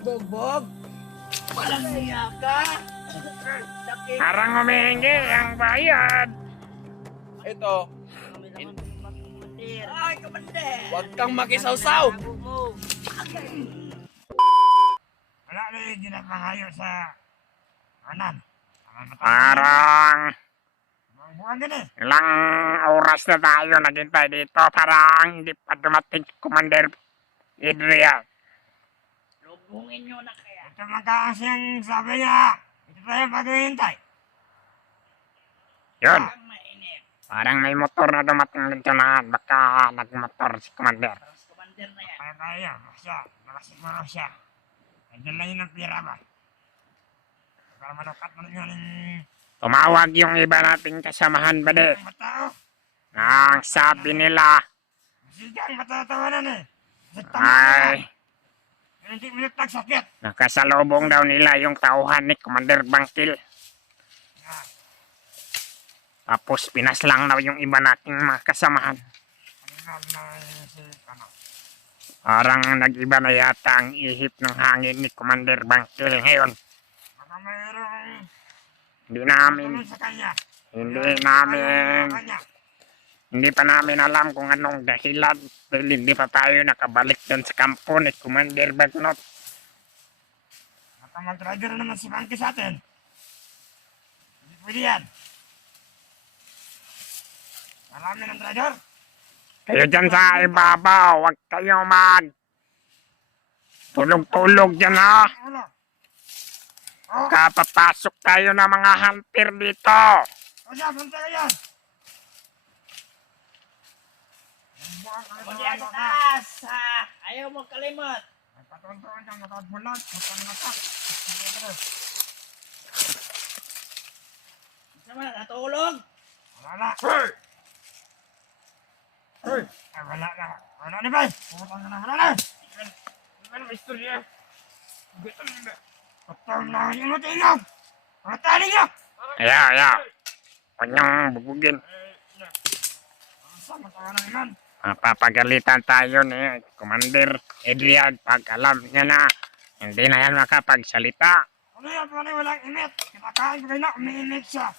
Bogbog? Walang niya ka? Sakit. Parang humihingi ang bayad. Ito, Ay, kabander! huwag kang makisawsaw. Wala na yung ginapangayo sa kanan. Parang Buwan gani. ilang oras na tayo naghintay dito. Parang hindi pa dumating si Commander Adrian. Lubungin nyo na kaya. Ito magkakasiyang sabi niya. Ito tayo paghihintay. Yun. Ang mainit. Parang may motor na dumating dito na baka nagmotor si Commander. Tapos kabander na yan. Kaya tayo. Siya. Nakasiguro siya. Nandiyan lang yun ang pira ba? Para malukat mo rin yung Tumawag yung iba nating kasamahan ba di? matao. Ang sabi nila Sigang matatawanan eh. Sa ay hindi mo yung tagsakit. nakasalubong daw nila yung tauhan ni Commander Bangkil. Tapos pinaslang daw yung iba nating mga kasamahan. Kanina na si Kano. Parang nag-iba na yata ang ihip ng hangin ni Commander Bangkil ngayon. Baka mayroong Hindi namin, tulong sa kanya. hindi hindi pa namin alam kung anong dahilan dahil hindi pa tayo nakabalik doon sa kampo ni Commander Bagnot. Baka mag-rider naman si Bangki sa atin. Hindi pwede yan. Marami ng rider. Kayo dyan sa ibabaw, huwag kayo tulog-tulog dyan ha. Ano? Kapapasok tayo ng mga hunter dito. O siya, punta ka yan. Kundi ang taas, ha? Ayaw mo kalimot. Ay, patuntuan kang matawad mo lang. Matawad. Isa man, natulog. Wala na. Ay, wala na. Wala na ba? Putang na, wala na. Ano ba istorya? Gusto mo ba? Patawad na yung matingaw. Matali niyo. Yeah. Huwag niyong bubugin. Saan matawa na naman? Mapapagalitan tayo ni Commander Adrian pag alam niya na hindi na yan makapagsalita. Ano yan? Paano walang imit? Kinakain ko kayo na, umiimit siya.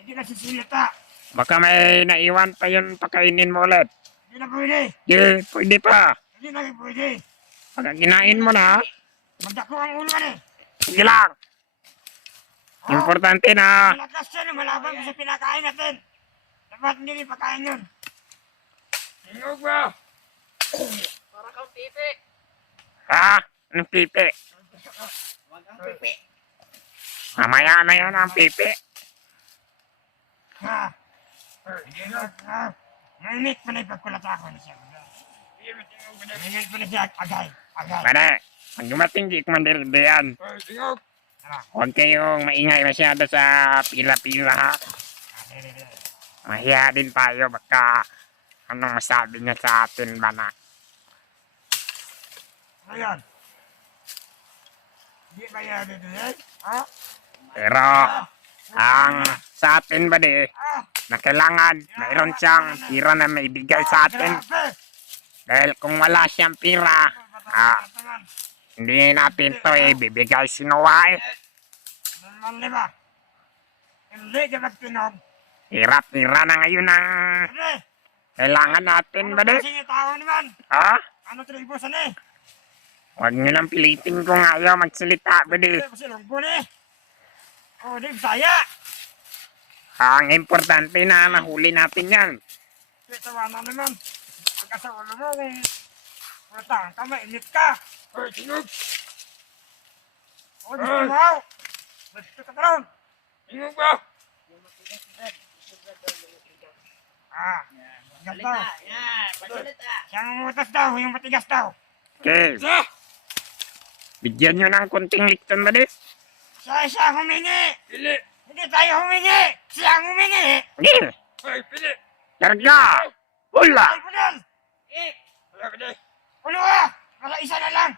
Hindi na sisilita. Baka may naiwan pa yun, pakainin mo ulit. Hindi na pwede. Pwede pa. Hindi na pwede. Pagka kinain mo na, Magdako ang ulo ka eh. sige lang. Importante na Malakas siya, lumalaban ko sa pinakain natin. Dapat hindi rin pakain yun. Tingog ba? Para kang pipi. ha? Anong pipi? Huwag kang pipi. Mamaya na yan ang pipi. Ha? Ha? Nainit pa na ipagkulata ako na siya. Nainit pa na siya, agay. Pwede. Pag dumating si Commander Adrian, Tingog. huwag kayong maingay masyado sa pila-pila ha. Mahiya din tayo baka anong masabi niya sa atin ba na. Ayan. Hindi ba yan dito eh? Ha? Pero ang sa atin ba di na kailangan mayroon siyang pira na maibigay sa atin. Dahil kung wala siyang pira, hindi natin to ibibigay sinuway. Naman di ba? Hindi ka magtinog. Hirap-hira na ngayon ang Hindi. kailangan natin ba di? Kasi yung tao naman. Ha? Ano tribusan eh? Huwag nyo nang pilitin kung ayaw magsalita ba di? Kasi lungkol eh. O, di saya. Ang importante na nahuli natin yan. Kitawa na naman. Pagka sa ulo mo kung matang ka, mainit ka. Ay, tinog. O, gusto mo. Gusto ka karoon. Tinog ba? Ganito. Salita. Yan. Pasalita. Siyang utas daw, yung matigas daw. Okay. Siya! Bigyan nyo ng konting likton ba di? Siya humingi. Pili. Hindi tayo humingi. Siya ang humingi. Hindi. Ay, pili. Karga. Wala. Ay, pudol. Eh. Wala, pili. Ulo ka. Para isa na lang.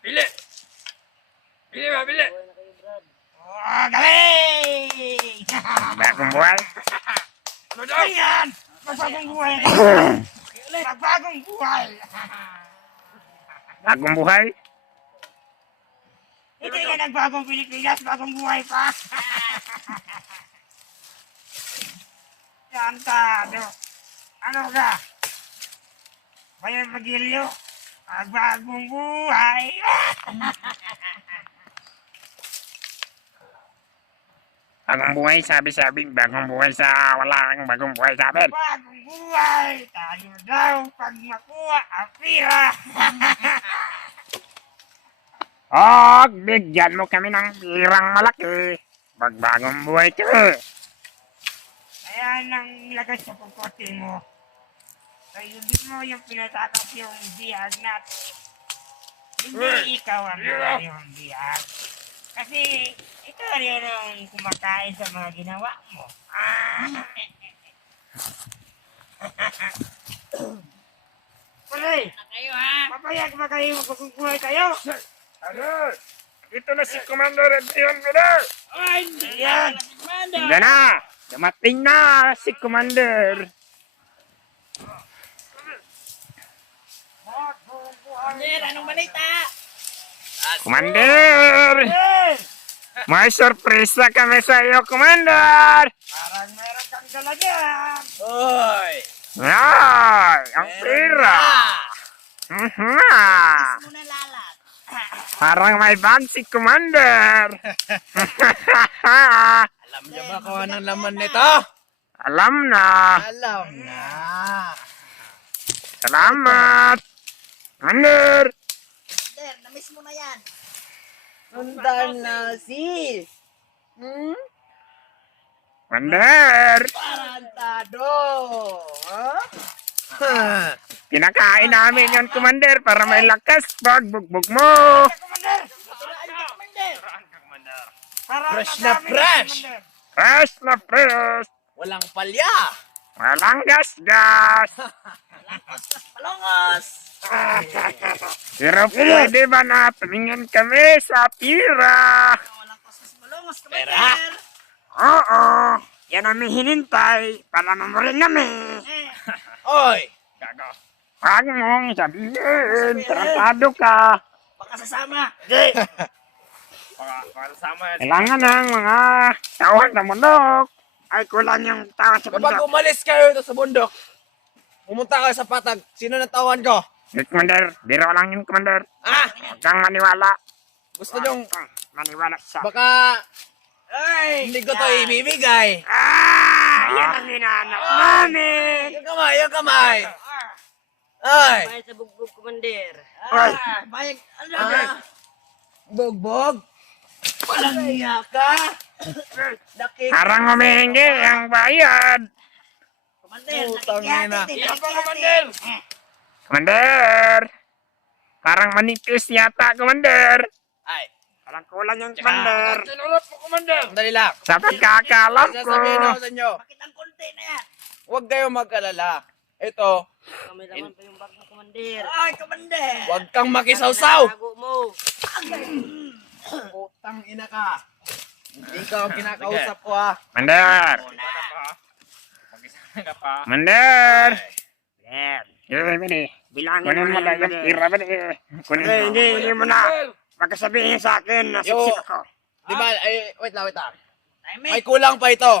Pili. Pili ba, pili. Oh, galing! Bagong buhay. Ano daw? Ayan! Magbagong buhay! Magbagong buhay! Bagong buhay? Hindi ka nagbagong Pilipinas, bagong buhay pa. Yan ka, ano ka? Bayan Magilyo, bagong buhay. Bagong buhay, sabi-sabi. Bagong buhay sa wala kang bagong buhay sa amin. Bagong buhay, tayo daw pag makuha ang pira. Bigyan mo kami ng pirang malaki. Bagbagong buhay ka. Ayan ang nilagay sa pagkote mo. Kayubin mo yung pinatakas yung bihag natin. Hindi ikaw ang yung bihag. Kasi ito rin ang kumakain sa mga ginawa mo. Pare, Na kayo ha. papayag ba kayo magkukuhay kayo? Ano? Ito na si Commander Edion Miller. Ay, hindi Yan. yan. Commander. Diyan na. Dumating na si Commander. Commander, anong balita? Commander! Hey! May sorpresa kami sa iyo, Commander! Parang meron kang dala dyan. Oy! Ay, ang Meron pera! na. Muna lalat. Parang may bag si Commander! Alam niyo ba kung anong laman nito? Alam na! Alam na. Salamat! Commander! Commander, na-miss mo na yan. Sundan na si... Commander! Tarantado! Ha? Kinakain namin yon, Commander, para may lakas pag bugbog mo! Commander! Turaan ka, Commander. Parang Fresh na madami fresh! Commander. Fresh na fresh! Walang palya! Walang gas-gas! Kostas palongos. Pero pwede ba na tumingin kami sa pira? Walang kostas palongos, Pera. Commander. Oo, yan ang hinintay para mamurin namin. Oy! Huwag mong sabihin, tratado ka. Baka sasama. Kailangan ng mga tauhan sa bundok. Ay, kulang yung tao sa Kapag bundok. umalis kayo ito sa bundok, pumunta kayo sa patag, sino natawan ko? Commander, biro lang yun, Commander. Ah! Huwag kang maniwala. Gusto nyong Huwag kang maniwala sa... baka Ay, hindi ko to ibibigay. Yan ang hinahanap namin. Yung kamay, yung kamay! Ay! Bayad sa bugbog, Commander. Ay. Bayad. Ano? Ah! Bogbog! Walang hiya ka! Nakik... Parang humihingi ang bayad. Commander, Putang ina. Commander. Commander! Parang manipis yata, Commander. Ay! Parang kulang yung Commander. Sinulot mo, Commander! Sandali lang. Sa pagkakalam ko. Sasabihin ako sa inyo, Bakit ang konti na yan? huwag kayong mag-alala. Ito, Kami naman pa yung bag mo, Commander. Ay, Commander. huwag kang makisawsaw! Tago mo. Putang ina ka! Hindi ka ang kinakausap ko ha! Commander! Commander! Kunin mo na yung tira ba Kunin mo. Hindi mo na. Magkasabihin sa akin na Yo. siksik ako. Di ba, ay, wait lang. May Timing. kulang pa ito.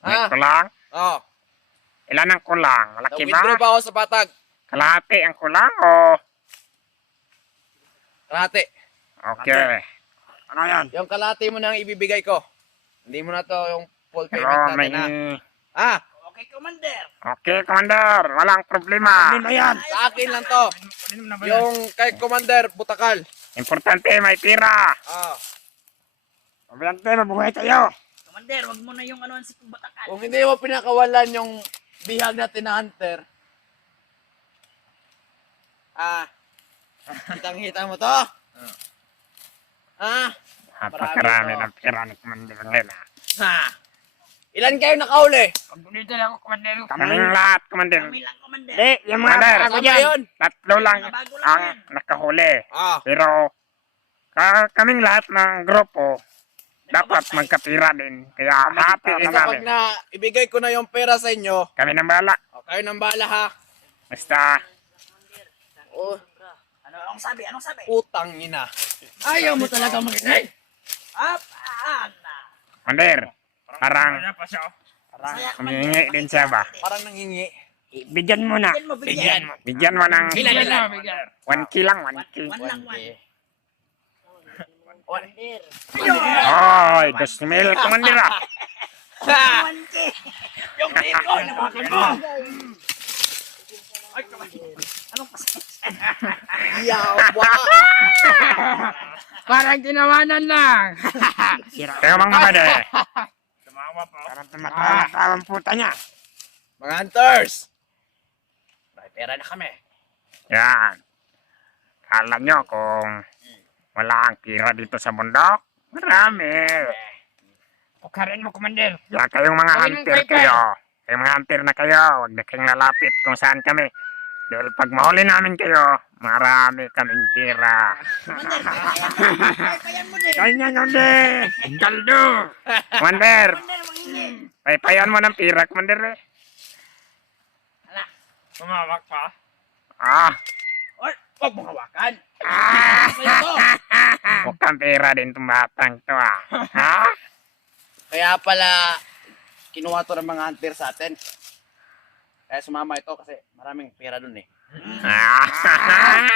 May Ha? kulang? Oh, Ilan ang kulang? Malaki ba? na-withdraw pa ako sa patag. Kalahati ang kulang o? Kalahati. Okay. Ano yan? Yung kalahati mo nang ibibigay ko. Hindi mo na to yung full Pero payment may... natin ha. Okay, Commander. Okay, Commander. Walang problema. Sa akin lang to. Yung kay Commander Butakal. Importante, may pira. Ah. Importante, mabuhay tayo. Commander, wag mo na yung ano si Batakan. Kung hindi mo pinakawalan yung bihag natin na hunter. Kitang-kita mo to? Napakarami ng pira ni Commander ngayon. Ha? Ilan kayo nakauli? Pagbulitan ako, Commander. Kaming lahat, Commander. Kami lang, Commander. Yung mga Commander, bago Tama dyan. yun? Tatlo lang Mga bago lang ang yan. nakahuli. Ah. Pero kaming lahat ng grupo dapat magkapira din. Kaya happy din Basta pag namin. na ibigay ko na yung pera sa inyo, Kami nang bala. o kayo nang bahala ha. Basta Oh, Anong sabi? Anong sabi? Putang ina. Ayaw mo talaga makinig? Commander, parang Wala pa siya. Saya ka humingi din siya ba? Parang nangingi. Bigyan mo na. Bigyan mo, bigyan. Bigyan mo ng Ilan? 1K lang, 1K. One lang, one. Commander. Oy, 2,000, Commander ah. One K. Yung tiko, nabakan mo. Anong pasensya? Yawa. Parang tinawanan lang. Kaya mga kapade, Tumawa pa. parang tumatawang ang puta niya. Mga hunters. May pera na kami. Yan. Alam nyo kung wala ang pira dito sa bundok, marami. Pukarin mo, Commander. Kaya kayong mga Gawin mong hunter kay-kay. kayo, kayong mga hunter na kayo, huwag na kayong lalapit kung saan kami. Dahil pag mahuli namin kayo, marami kaming pira. Kayan mo din. Kanya nyo din! Galdo! Commander! Commander, mangingi. Paypayan mo ng pira, Commander eh. Tumawak pa. Ah! Huwag mo hawakan. Huwag kang pira din itong batang to ah. Ha? Kaya pala, kinuha to ng mga hunter sa atin. Kaya sumama ito kasi maraming pera dun eh.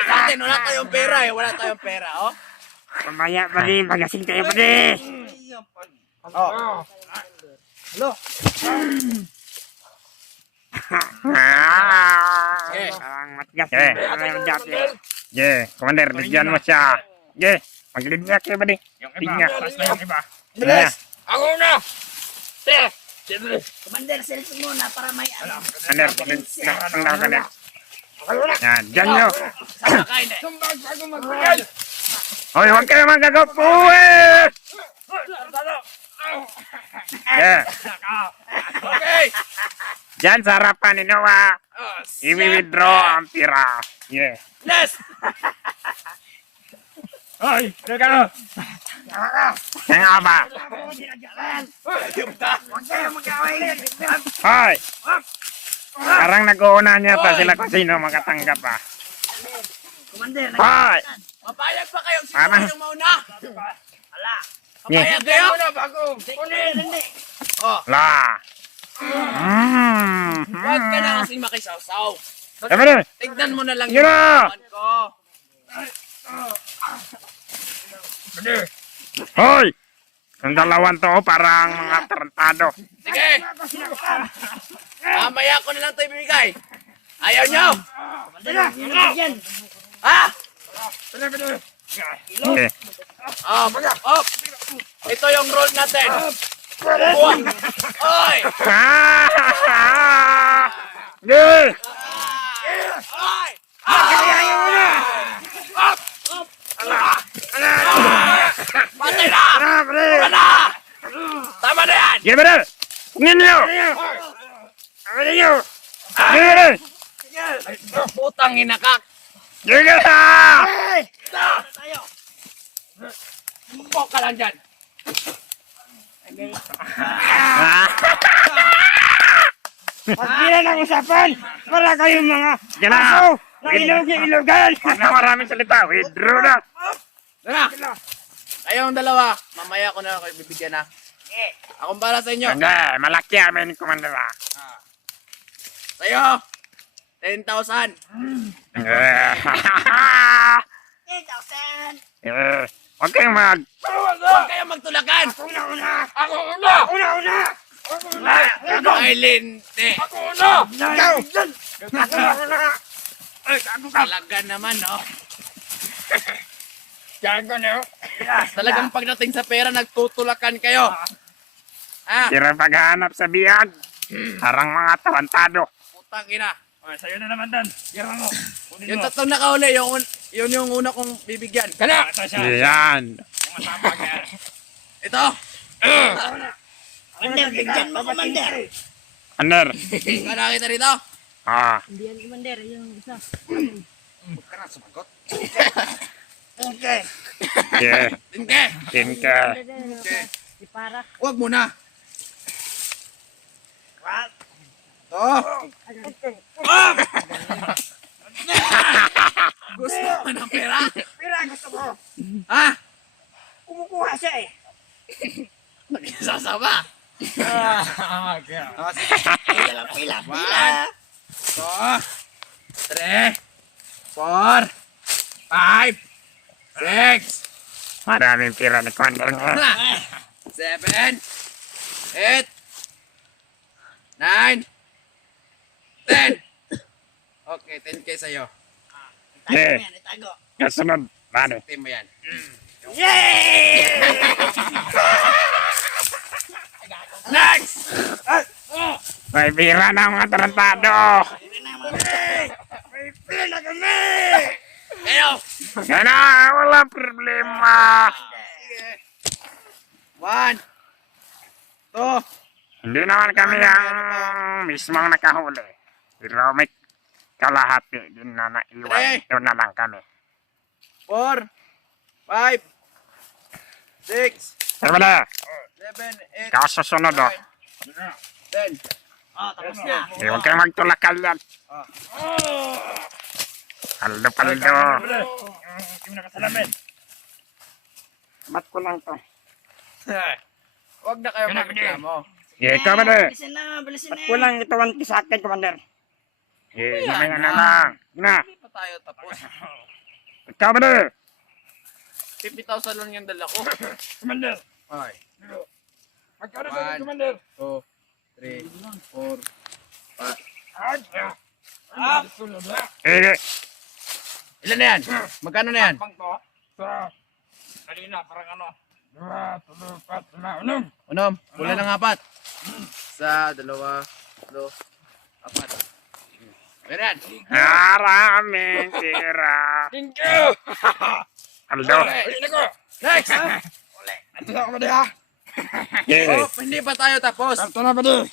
Sa atin, wala tayong pera eh. Wala tayong pera, oh. Mamaya pa rin, magasing tayo pa rin. Oh. Ah! Ang matigas eh. Yeah, Commander, bigyan mo siya. Yeah, mag-lead niya kayo ba di? Yung Lead iba. niya. Tapos na yung iba. Bilis! Ako na! Commander, selfie muna para may ano. Commander, Commander. Yan, dyan nyo. Sasakain eh. Tumbag bago magbulan! Hoy, huwag kayo magagapuin! Yeah, Okay! dyan sa harapan ni Noah. I-withdraw ang pira. Yeah. Yes! Hoy! Teka! Kaya nga ba? Hoy! Parang nag-uuna niya ta sila kung sino makatanggap ah. Commander, Hoy! Mapayag pa kayong sino Ano? yung mauna? Ala. Yeah. Mapayag kayo? Ano bago? Hindi. Oh, La! huwag ka na kasing makisawsaw. Sabi na! Tignan mo na lang Yun na! kawan ko. Hoy! Ang dalawang to parang mga tarantado. Sige! Mamaya ko na lang ito ibibigay. Ayaw nyo? Commander, bigyan. Ha? Okay. Oh! Ito yung rule natin. Buwan! Oy! Gay! Oy! Patay na! Tama na! Tama na yan! Gay ba na? Tingnan nyo! Tingnan nyo! Gay ba na? Putang inakak! Gay ka na! Tayo. Pok ka lang dyan! Pagkila ng usapan! Para kayong mga Gana! ilogan! Huwag na maraming salita. Withdraw na! Tara! Kayong dalawa, mamaya ko na kayo bibigyan na. Akong para sa inyo. Hindi, malaki amin, Commander ah. Sa'yo, 10,000. 8,000. Huwag kayong mag... Huwag kayong magtulakan! Ako una! Ay, linte! Ikaw! Talaga naman, no? Diyan ko na. Talagang pagdating sa pera, nagtutulakan kayo. Ha? Tira paghanap sa biyag. Parang mga tarantado. Putang ina. Sa'yo na naman, Dan. Gira mo. Kunin Yung mo. tatlong nakauli, yun yung una kong bibigyan. Kana! Ito siya. Yan. Yung masama ka. Ito. Commander, bigyan mo, Commander. Commander. Ka nakita rito? Ah. Hindi yan, Commander. Yung isa. Huwag ka na sumagot. Okay. Yeah. Tingke. Tinka. Si Para. Huwag muna. Ito. Gusto mo ng pera? Pera gusto ko. Ha? Kumukuha siya eh. Nagsasama. Okay. Pila. 1, 2, 3, 4, 5, 6, Maraming pira ni Commander ngayon. 7, 8, 9, 10. Okay, 10k sa'yo. Itago Eh. mo yan, itago. Kasunod, pare. Team mo yan. Yay! Next! May pira na mga tarantado. May pera kami! Ayo! Yan na, walang problema. 1, 2, Hindi naman kami ang mismong nakahuli. Pero may kalahati din na naiwan. Doon na lang kami. 4, 5, 6, Pero wala, 7, 8, kasusunod o. 10. Oh, tapos na. Huwag kayong magtulakal yan. Paldo. Hindi mo nakasalamin. Ba't ko lang to? Huwag na kayo magreklamo. Eh, ikaw ba na? Bilisin na, bilisin na. Kulang ito 1 sa akin, Commander. Eh, mamaya na lang. Na, Hindi pa tayo tapos. ikaw ba na? 50,000 lang yung dala ko. Commander. Okay. Magkano One. sa Commander? 2, 3, 4, 5. Eh, Ilan na yan? Magkano na yan? Pang to. Sa... Kanina, parang ano. 2, 3, 4, 5, 6, 6. Unom, kulang ng 4. Sa 2, 3, 4. Meron yan. maraming pira. Thank you! Paldo. Ulit ko! Next! Ito na, Commander ha? Eh, Oh, hindi pa tayo tapos. Ito na, Commander.